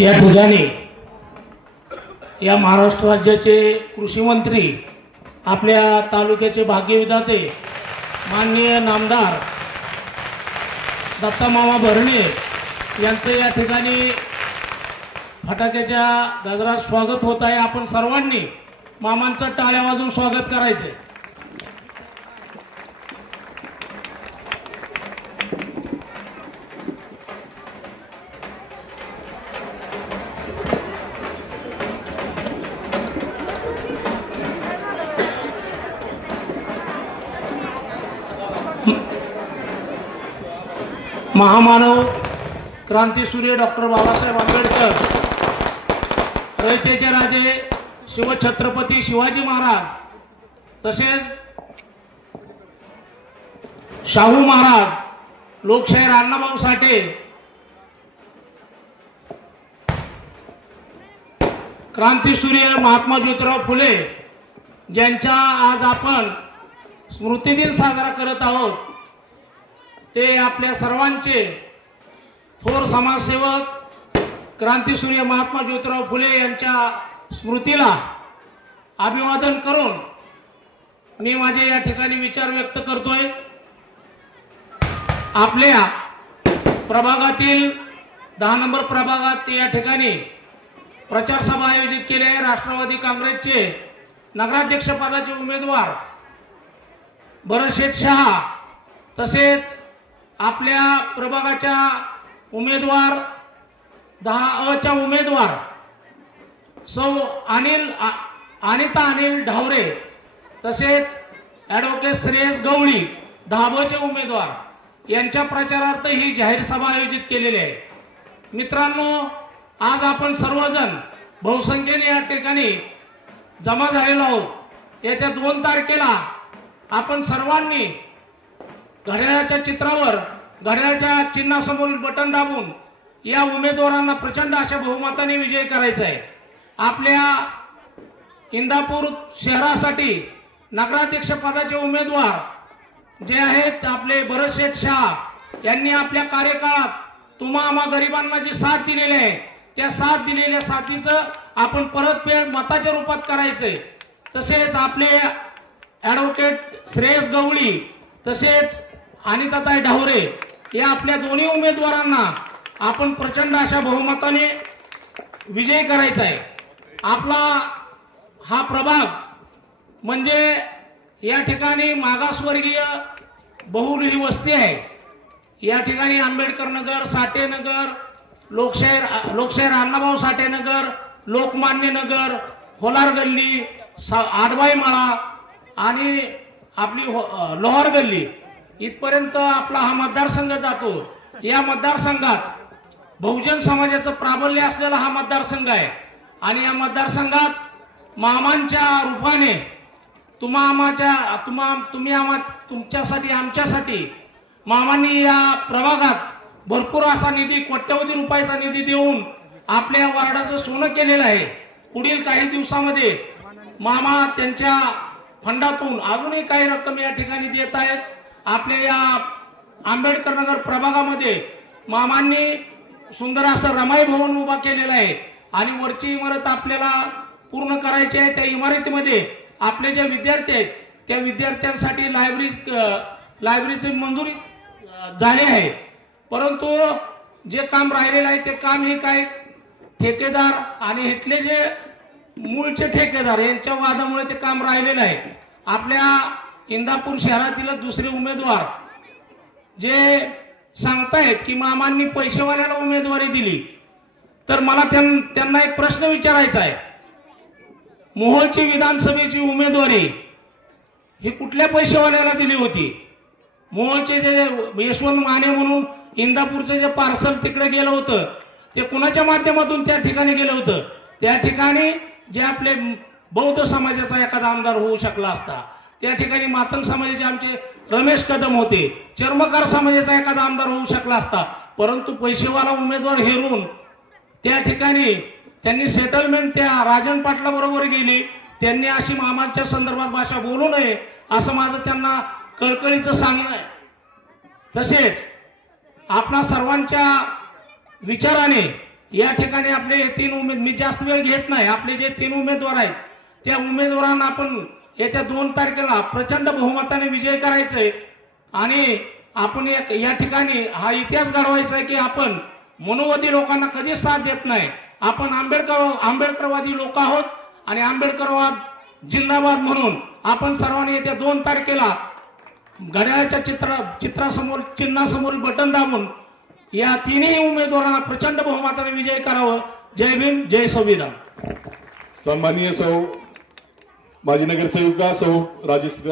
या ठिकाणी या महाराष्ट्र राज्याचे कृषी मंत्री, आपल्या तालुक्याचे भाग्यविधाते माननीय नामदार दत्तामामा भरणे यांचे या ठिकाणी फटाक्याच्या गजरात स्वागत होत आहे। आपण सर्वांनी मामांचं टाळ्या वाजवून स्वागत करायचे। महामानव क्रांतीसूर्य डॉक्टर बाबासाहेब आंबेडकर, रयतेचे राजे शिवछत्रपती शिवाजी महाराज, तसेच शाहू महाराज, लोकशाहीर अण्णाभाऊ साठे, क्रांतीसूर्य महात्मा ज्योतिराव फुले ज्यांचा आज आपण स्मृतिदिन साजरा करत आहोत, ते आपल्या सर्वांचे थोर समाजसेवक क्रांतीसूर्य महात्मा ज्योतिराव फुले यांच्या स्मृतीला अभिवादन करून मी माझे या ठिकाणी विचार व्यक्त करतोय। आपल्या प्रभागातील 10 नंबर प्रभागात या ठिकाणी प्रचार सभा आयोजित केली आहे। राष्ट्रवादी काँग्रेसचे नगराध्यक्ष पदाचे उमेदवार भरतशेठ शहा, तसेच आपल्या प्रभागाच्या उमेदवार 10 उमेदवार सौ अनिता अनिल ढावरे, तसेच ॲडव्होकेट श्रेयस गवळी 10 उमेदवार यांच्या प्रचारार्थ ही जाहीर सभा आयोजित केलेली आहे। मित्रांनो, आज आपण सर्वजण बहुसंख्येने या ठिकाणी जमा झालेलो आहोत। येत्या 2 तारखेला आपण सर्वांनी घड्याळाच्या चित्रावर घड्याळाच्या चिन्हासमोरील बटन दाबून या उमेदवारांना प्रचंड अशा बहुमताने विजय करायचा आहे। आपल्या इंदापूर शहरासाठी नगराध्यक्ष पदाचे उमेदवार जे आहेत आपले भरतशेठ शहा यांनी आपल्या कार्यकाळात तुम्हा आम्हा गरिबांना जी साथ दिलेली आहे, त्या साथ दिलेल्या साथीचं आपण परतफेड मताच्या रूपात करायचंय। तसेच आपले ॲडव्होकेट श्रेयस गवळी, तसेच अनिताताई ढावरे या आपल्या दोन्ही उमेदवारांना आपण प्रचंड अशा बहुमताने विजय करायचा आहे। आपला हा प्रभाग म्हणजे या ठिकाणी मागासवर्गीय बहुल वस्ती आहे। या ठिकाणी आंबेडकर नगर, साठे नगर, लोकशाहीर अण्णाभाऊ साठे नगर, लोकमान्य नगर, होलार गल्ली, आडबाई माळा आणि आपली लोहार गल्ली इथपर्यंत आपला हा मतदारसंघ जातो। या मतदारसंघात बहुजन समाजाचं प्राबल्य असलेला हा मतदारसंघ आहे आणि या मतदारसंघात मामांच्या रूपाने तुमच्यासाठी आमच्यासाठी मामांनी या प्रभागात भरपूर असा निधी, कोट्यवधी रुपयाचा निधी देऊन आपल्या वार्डाचं सोनं केलेलं आहे। पुढील काही दिवसामध्ये मामा त्यांच्या फंडातून अजूनही काही रक्कम या ठिकाणी देत आहेत। आपल्या या आंबेडकर नगर प्रभागामध्ये मामांनी सुंदर असं रमाई भवन उभा केलेलं आहे आणि वरची इमारत आपल्याला पूर्ण करायची आहे। त्या इमारतीमध्ये आपले जे विद्यार्थी आहेत त्या विद्यार्थ्यांसाठी लायब्ररीची मंजुरी झाली आहे, परंतु जे काम राहिलेलं आहे ते काम हे काय ठेकेदार आणि इथले जे मूळचे ठेकेदार यांच्या वादामुळे ते काम राहिलेलं आहे। आपल्या इंदापूर शहरातील दुसरे उमेदवार जे सांगतायत की मामांनी पैसेवाल्याला उमेदवारी दिली, तर मला त्यांना एक प्रश्न विचारायचा आहे। मोहोळची विधानसभेची उमेदवारी ही कुठल्या पैसेवाल्याला दिली होती? मोहोळचे जे यशवंत माने म्हणून इंदापूरचं जे पार्सल तिकडे गेलं होतं ते कुणाच्या माध्यमातून त्या ठिकाणी गेलं होतं? त्या ठिकाणी जे आपले बौद्ध समाजाचा एखादा आमदार होऊ शकला असता, त्या ठिकाणी मातंग समाजाचे आमचे रमेश कदम होते, चर्मकार समाजाचा एखादा आमदार होऊ शकला असता, परंतु पैसेवाला उमेदवार हेरून त्या ठिकाणी त्यांनी सेटलमेंट त्या राजन पाटला बरोबर गेली। त्यांनी अशी मामांच्या संदर्भात भाषा बोलू नये असं माझं त्यांना कळकळीचं सांगणं आहे। तसेच आपणा सर्वांच्या विचाराने या ठिकाणी आपले तीन मी जास्त वेळ घेत नाही, आपले जे तीन उमेदवार आहेत त्या उमेदवारांना आपण येत्या 2 तारखेला प्रचंड बहुमताने विजय करायचा आहे आणि आपण या ठिकाणी हा इतिहास घडवायचा आहे की आपण मनोवादी लोकांना कधीच साथ देत नाही. आपण आंबेडकरवादी लोक आहोत आणि आंबेडकरवाद जिंदाबाद म्हणून आपण सर्वांनी येत्या 2 तारखेला घड्याळाच्या चित्रासमोर चिन्हासमोर बटन दाबून या तिन्ही उमेदवारांना प्रचंड बहुमताने विजय करावं. जय भीम, जय संविधान. सन्माननीय सौ माजी नगरसेविका सौ राजश्री